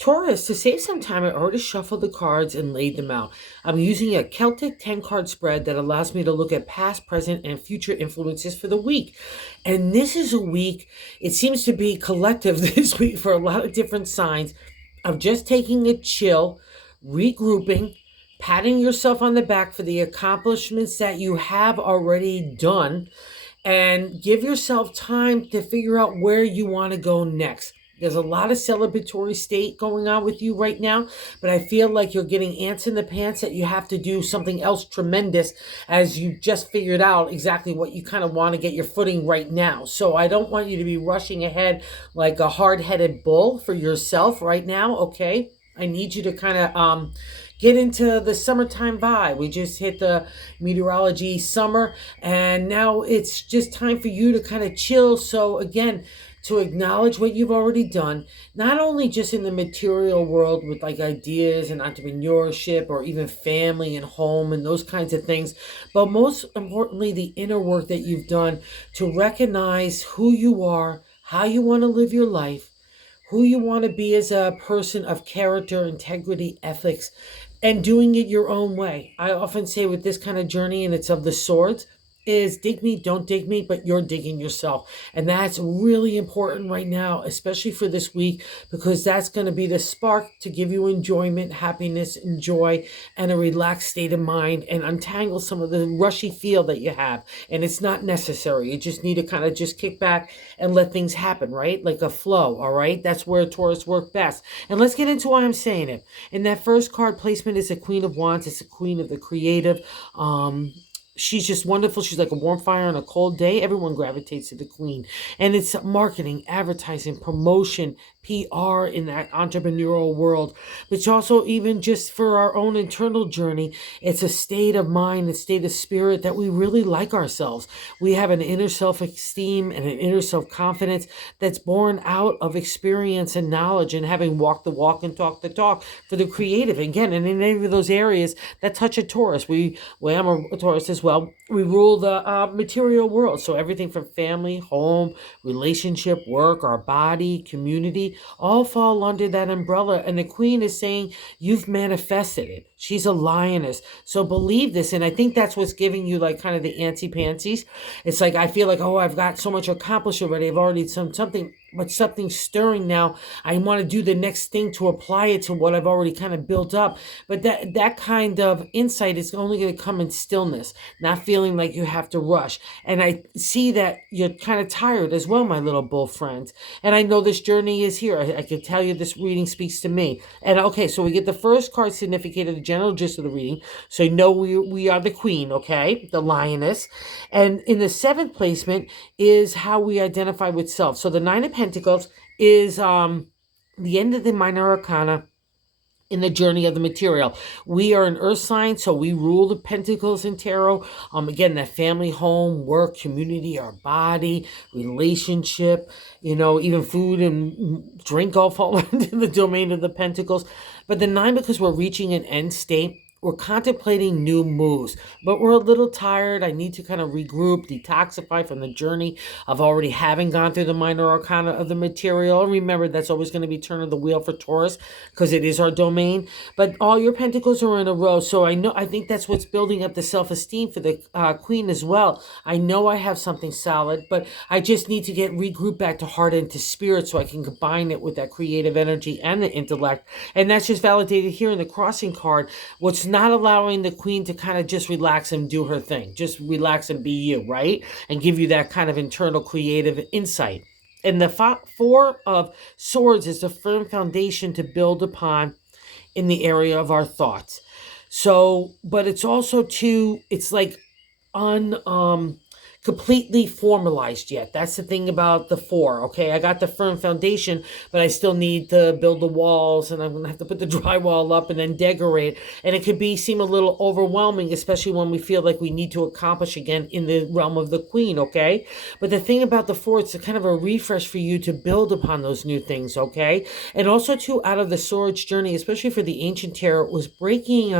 Taurus, to save some time, I already shuffled the cards and laid them out. I'm using a Celtic 10 card spread that allows me to look at past, present, and future influences for the week. And this is a week, it seems to be collective this week for a lot of different signs of just taking a chill, regrouping, patting yourself on the back for the accomplishments that you have already done, and give yourself time to figure out where you want to go next. There's a lot of celebratory state going on with you right now, but I feel like you're getting ants in the pants that you have to do something else tremendous as you just figured out exactly what you kind of want to get your footing right now. So I don't want you to be rushing ahead like a hard-headed bull for yourself right now, okay? I need you to kind of get into the summertime vibe. We just hit the meteorology summer, and now it's just time for you to kind of chill. So again, to acknowledge what you've already done, not only just in the material world with like ideas and entrepreneurship or even family and home and those kinds of things, but most importantly, the inner work that you've done to recognize who you are, how you want to live your life, who you want to be as a person of character, integrity, ethics, and doing it your own way. I often say with this kind of journey, and it's of the swords, is dig me, don't dig me, but you're digging yourself. And that's really important right now, especially for this week, because that's going to be the spark to give you enjoyment, happiness, and joy, and a relaxed state of mind, and untangle some of the rushy feel that you have. And it's not necessary. You just need to kind of just kick back and let things happen, right? Like a flow, all right? That's where Taurus work best. And let's get into why I'm saying it. And that first card placement is a Queen of Wands. It's a Queen of the Creative. She's just wonderful. She's like a warm fire on a cold day. Everyone gravitates to the queen. And it's marketing, advertising, promotion, PR in that entrepreneurial world. But it's also even just for our own internal journey, it's a state of mind, a state of spirit that we really like ourselves. We have an inner self-esteem and an inner self-confidence that's born out of experience and knowledge and having walked the walk and talked the talk for the creative. Again, and in any of those areas that touch a Taurus, well, I'm a Taurus as well. We rule the material world. So everything from family, home, relationship, work, our body, community, all fall under that umbrella. And the queen is saying, you've manifested it. She's a lioness. So believe this. And I think that's what's giving you like kind of the antsy pantsies. It's like, I feel like, oh, I've got so much accomplished already. I've already done something, but something's stirring now. I want to do the next thing to apply it to what I've already kind of built up. But that kind of insight is only going to come in stillness, not feeling like you have to rush. And I see that you're kind of tired as well, my little bull friends. And I know this journey is here. I can tell you this reading speaks to me. And okay, so we get the first card significated, the general gist of the reading. So you know we are the queen, okay? The lioness. And in the seventh placement is how we identify with self. So the Nine of Pentacles is the end of the minor arcana in the journey of the material. We are an earth sign, so we rule the pentacles in tarot. Again, that family, home, work, community, our body, relationship, even food and drink all fall into the domain of the pentacles. But the nine, because we're reaching an end state, we're contemplating new moves, but we're a little tired. I need to kind of regroup, detoxify from the journey of already having gone through the minor arcana of the material. And remember, that's always going to be turn of the wheel for Taurus because it is our domain. But all your pentacles are in a row. So I think that's what's building up the self-esteem for the queen as well. I know I have something solid, but I just need to get regrouped back to heart and to spirit so I can combine it with that creative energy and the intellect. And that's just validated here in the crossing card. What's not allowing the queen to kind of just relax and do her thing. Just relax and be you, right? And give you that kind of internal creative insight. And the Four of Swords is the firm foundation to build upon in the area of our thoughts. So, but it's also too, it's like completely formalized yet. That's the thing about the four. Okay, I got the firm foundation, but I still need to build the walls, and I'm gonna have to put the drywall up and then decorate. And it could seem a little overwhelming, especially when we feel like we need to accomplish again in the realm of the queen. Okay, but the thing about the four, it's a kind of a refresh for you to build upon those new things. Okay, and also too, out of the swords journey, especially for the ancient tarot, was breaking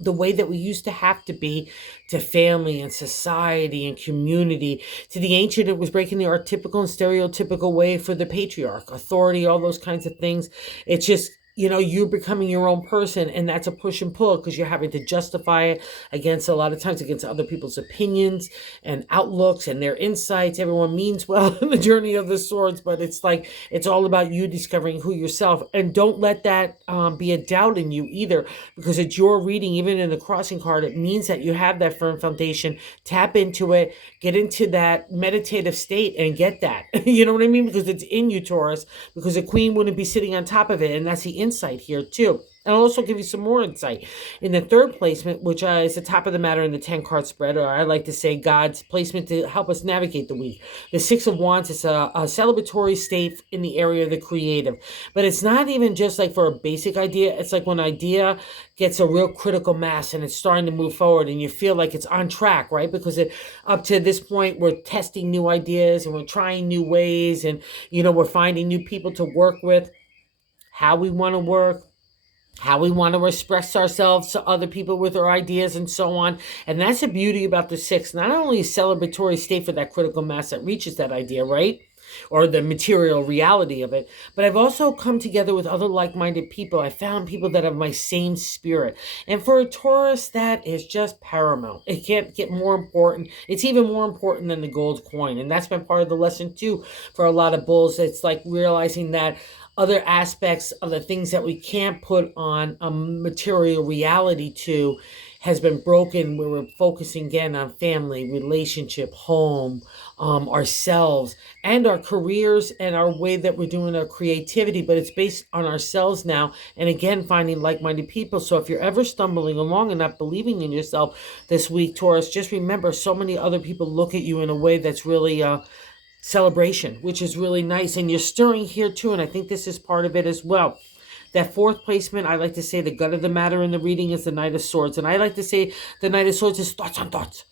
the way that we used to have to be to family and society and community. To the ancient, it was breaking the archetypical and stereotypical way for the patriarch, authority, all those kinds of things. It's just, you're becoming your own person, and that's a push and pull because you're having to justify it against, a lot of times, against other people's opinions and outlooks and their insights. Everyone means well in the journey of the swords, but it's like, it's all about you discovering who yourself. And don't let that be a doubt in you either, because it's your reading. Even in the crossing card, it means that you have that firm foundation. Tap into it, get into that meditative state and get that. You know what I mean? Because it's in you, Taurus, because the queen wouldn't be sitting on top of it. And that's the insight here too. And I'll also give you some more insight. In the third placement, which is the top of the matter in the 10 card spread, or I like to say God's placement to help us navigate the week. The Six of Wands is a celebratory state in the area of the creative. But it's not even just like for a basic idea. It's like when an idea gets a real critical mass and it's starting to move forward and you feel like it's on track, right? Because up to this point, we're testing new ideas and we're trying new ways, and, we're finding new people to work with, how we want to work, how we want to express ourselves to other people with our ideas and so on. And that's the beauty about the six. Not only a celebratory state for that critical mass that reaches that idea, right? Or the material reality of it. But I've also come together with other like-minded people. I found people that have my same spirit. And for a Taurus, that is just paramount. It can't get more important. It's even more important than the gold coin. And that's been part of the lesson too for a lot of bulls. It's like realizing that other aspects of the things that we can't put on a material reality to has been broken, where we're focusing again on family, relationship, home, ourselves, and our careers, and our way that we're doing our creativity. But it's based on ourselves now, and again, finding like-minded people. So if you're ever stumbling along and not believing in yourself this week, Taurus, just remember, so many other people look at you in a way that's really celebration, which is really nice. And you're stirring here too, and I think this is part of it as well. That fourth placement, I like to say the gut of the matter in the reading is the Knight of Swords. And I like to say the Knight of Swords is thoughts on thoughts.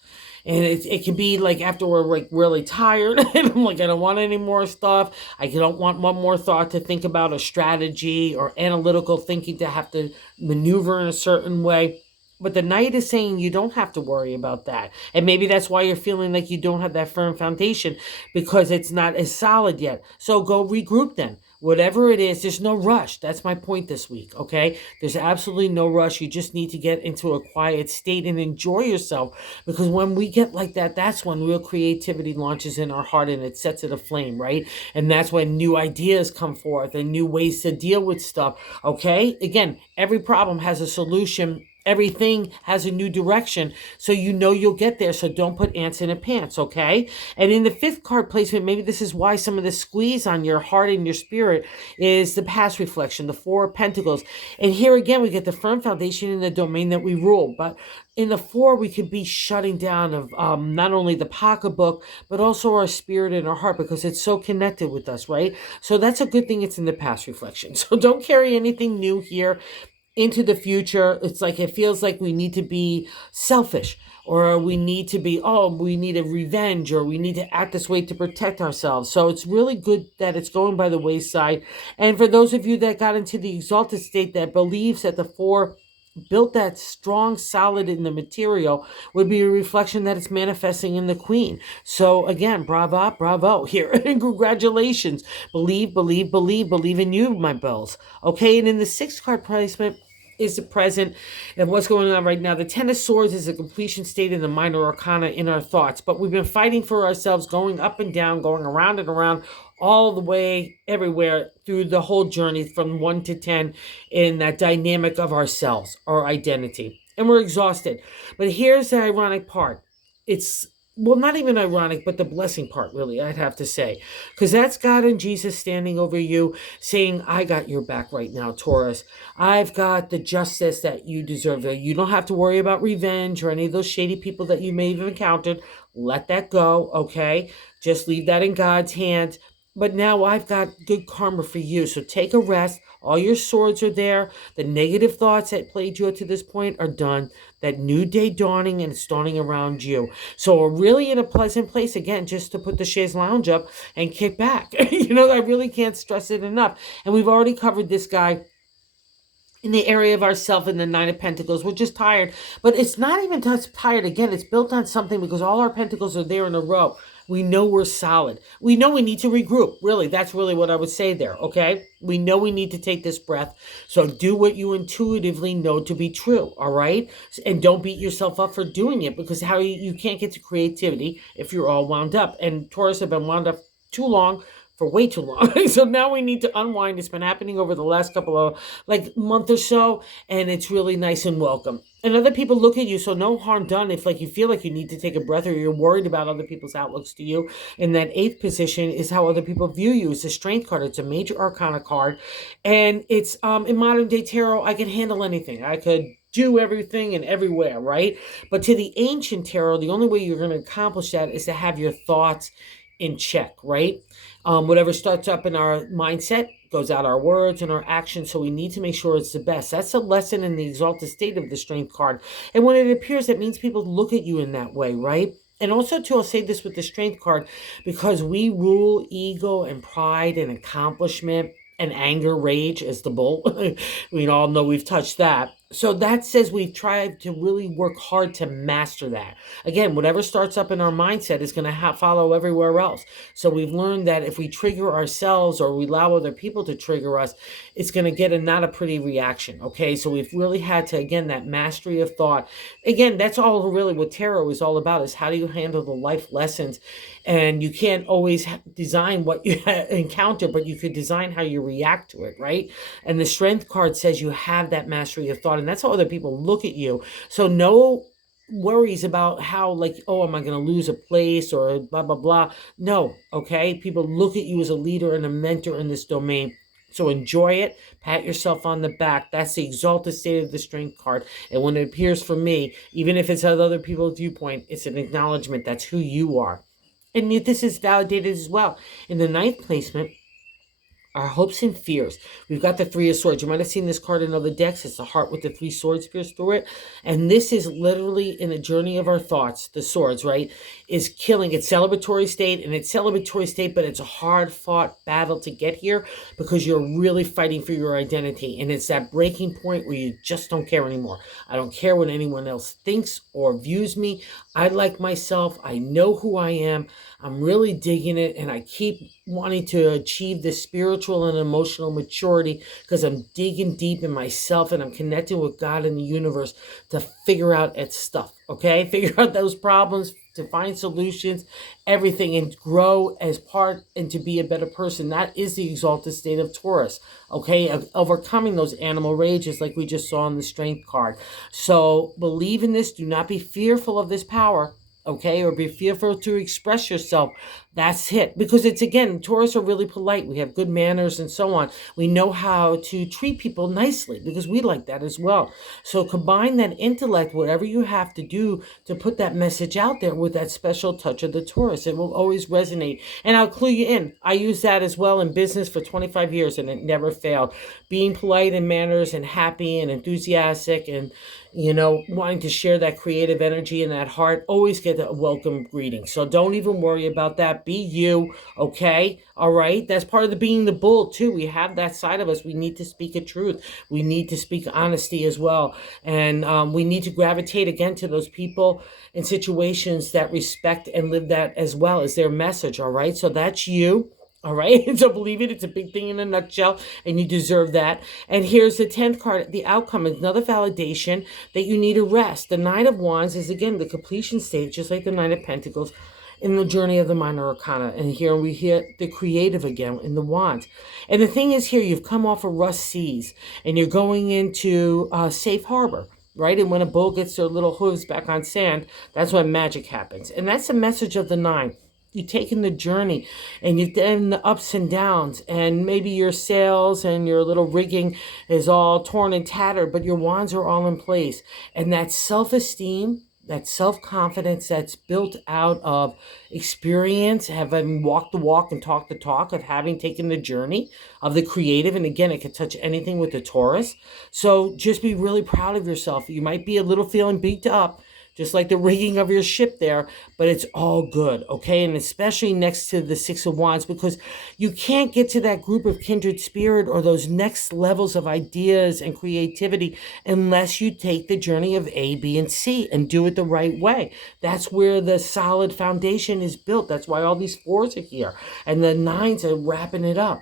And it can be like after we're like really tired and I'm like, I don't want any more stuff. I don't want one more thought to think about, a strategy or analytical thinking to have to maneuver in a certain way. But the Knight is saying you don't have to worry about that. And maybe that's why you're feeling like you don't have that firm foundation, because it's not as solid yet. So go regroup then. Whatever it is, there's no rush. That's my point this week, okay? There's absolutely no rush. You just need to get into a quiet state and enjoy yourself, because when we get like that, that's when real creativity launches in our heart and it sets it aflame, right? And that's when new ideas come forth and new ways to deal with stuff, okay? Again, every problem has a solution. Everything has a new direction, so you'll get there. So don't put ants in a pants, okay? And in the fifth card placement, maybe this is why some of the squeeze on your heart and your spirit is the past reflection, the Four of Pentacles. And here again, we get the firm foundation in the domain that we rule. But in the four, we could be shutting down of not only the pocketbook, but also our spirit and our heart, because it's so connected with us, right? So that's a good thing it's in the past reflection. So don't carry anything new here into the future. It's like it feels like we need to be selfish, or we need to be, we need a revenge, or we need to act this way to protect ourselves. So it's really good that it's going by the wayside. And for those of you that got into the exalted state that believes that the four built that strong, solid in the material, would be a reflection that it's manifesting in the queen. So again, bravo here. And congratulations. Believe in you, my bells. Okay, and in the sixth card placement is the present and what's going on right now. The Ten of Swords is a completion state in the minor arcana in our thoughts, but we've been fighting for ourselves, going up and down, going around and around, all the way everywhere through the whole journey from 1 to 10 in that dynamic of ourselves, our identity. And we're exhausted. But here's the ironic part. It's, well, not even ironic, but the blessing part, really, I'd have to say. Because that's God and Jesus standing over you saying, I got your back right now, Taurus. I've got the justice that you deserve. You don't have to worry about revenge or any of those shady people that you may have encountered. Let that go, okay? Just leave that in God's hands. But now I've got good karma for you. So take a rest. All your swords are there. The negative thoughts that plagued you up to this point are done. That new day dawning, and it's dawning around you. So we're really in a pleasant place, again, just to put the chaise lounge up and kick back. I really can't stress it enough. And we've already covered this guy in the area of ourself in the Nine of Pentacles. We're just tired. But it's not even just tired. Again, it's built on something because all our pentacles are there in a row. We know we're solid. We know we need to regroup. Really, that's really what I would say there, okay? We know we need to take this breath. So do what you intuitively know to be true, all right? And don't beat yourself up for doing it, because how you can't get to creativity if you're all wound up. And Taurus have been wound up too long, for way too long. So now we need to unwind. It's been happening over the last couple of month or so, and it's really nice and welcome. And other people look at you, so no harm done if you feel like you need to take a breath or you're worried about other people's outlooks to you. In that eighth position is how other people view you. It's a strength card. It's a major arcana card, and it's in modern day tarot. I can handle anything. I could do everything and everywhere, right? But to the ancient tarot, the only way you're going to accomplish that is to have your thoughts in check, right? Whatever starts up in our mindset goes out our words and our actions, so we need to make sure it's the best. That's a lesson in the exalted state of the strength card. And when it appears, it means people look at you in that way, right? And also, too, I'll say this with the strength card, because we rule ego and pride and accomplishment and anger, rage as the bull. We all know we've touched that. So that says we've tried to really work hard to master that. Again, whatever starts up in our mindset is going to follow everywhere else. So we've learned that if we trigger ourselves or we allow other people to trigger us, it's going to get not a pretty reaction. Okay, so we've really had to, again, that mastery of thought. Again, that's all really what tarot is all about, is how do you handle the life lessons. And you can't always design what you encounter, but you could design how you react to it, right? And the strength card says you have that mastery of thought, and that's how other people look at you. So no worries about how, oh, am I going to lose a place or blah, blah, blah. No, okay? People look at you as a leader and a mentor in this domain. So enjoy it. Pat yourself on the back. That's the exalted state of the strength card. And when it appears for me, even if it's other people's viewpoint, it's an acknowledgement that's who you are. And this is validated as well. In the ninth placement, our hopes and fears. We've got the Three of Swords. You might have seen this card in other decks. It's the heart with the three swords pierced through it. And this is literally in a journey of our thoughts. The swords, right, is killing. It's celebratory state, and it's celebratory state, but it's a hard-fought battle to get here because you're really fighting for your identity. And it's that breaking point where you just don't care anymore. I don't care what anyone else thinks or views me. I like myself. I know who I am. I'm really digging it, and I keep wanting to achieve this spiritual and emotional maturity because I'm digging deep in myself and I'm connecting with God and the universe to figure out its stuff, okay? Figure out those problems, to find solutions, everything, and grow as part and to be a better person. That is the exalted state of Taurus, okay? Of overcoming those animal rages like we just saw in the strength card. So believe in this. Do not be fearful of this power, okay, or be fearful to express yourself. That's it. Because it's, again, Taurus are really polite. We have good manners and so on. We know how to treat people nicely because we like that as well. So combine that intellect, whatever you have to do to put that message out there, with that special touch of the Taurus. It will always resonate. And I'll clue you in. I use that as well in business for 25 years and it never failed. Being polite in manners and happy and enthusiastic and, wanting to share that creative energy and that heart, always get a welcome greeting. So don't even worry about that. Be you, okay? All right? That's part of the being the bull, too. We have that side of us. We need to speak a truth. We need to speak honesty as well. And we need to gravitate, again, to those people in situations that respect and live that as well as their message, all right? So that's you. All right, so believe it, it's a big thing in a nutshell, and you deserve that. And here's the 10th card, the outcome, another validation that you need a rest. The Knight of Wands is, again, the completion stage, just like the Knight of Pentacles in the journey of the minor arcana. And here we hit the creative again in the Wands. And the thing is, here you've come off of rough seas, and you're going into safe harbor. Right? And when a bull gets their little hooves back on sand, that's when magic happens. And that's the message of the 9. You've taken the journey and you've done the ups and downs, and maybe your sails and your little rigging is all torn and tattered, but your wands are all in place. And that self-esteem, that self-confidence that's built out of experience, having walked the walk and talked the talk, of having taken the journey of the creative. And again, it can touch anything with the Taurus. So just be really proud of yourself. You might be a little feeling beat up. just like the rigging of your ship there, but it's all good, okay? And especially next to the Six of Wands, because you can't get to that group of kindred spirit or those next levels of ideas and creativity unless you take the journey of A, B, and C and do it the right way. That's where the solid foundation is built. That's why all these fours are here. And the nines are wrapping it up.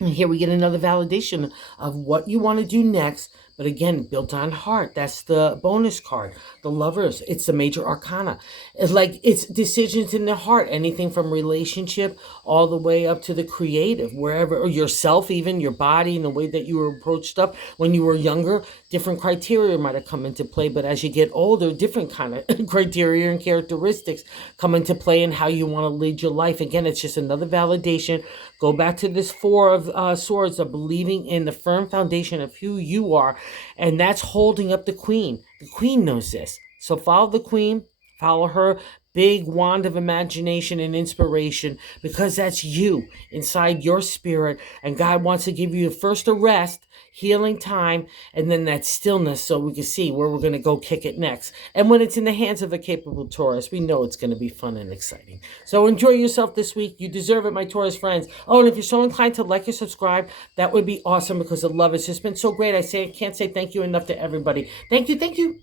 And here we get another validation of what you want to do next. But again, built on heart. That's the bonus card. The lovers. It's the major arcana. It's like it's decisions in the heart. Anything from relationship all the way up to the creative, wherever, or yourself, even your body and the way that you approach stuff. When you were younger, different criteria might have come into play. But as you get older, different kind of criteria and characteristics come into play in how you want to lead your life. Again, it's just another validation. Go back to this Four of Swords of believing in the firm foundation of who you are. And that's holding up the Queen. The Queen knows this. So follow the Queen. Follow her big wand of imagination and inspiration, because that's you inside your spirit. And God wants to give you first a rest, healing time, and then that stillness so we can see where we're going to go kick it next. And when it's in the hands of a capable Taurus, we know it's going to be fun and exciting. So enjoy yourself this week. You deserve it, my Taurus friends. Oh, and if you're so inclined to like or subscribe, that would be awesome, because the love has just been so great. I can't say thank you enough to everybody. Thank you. Thank you.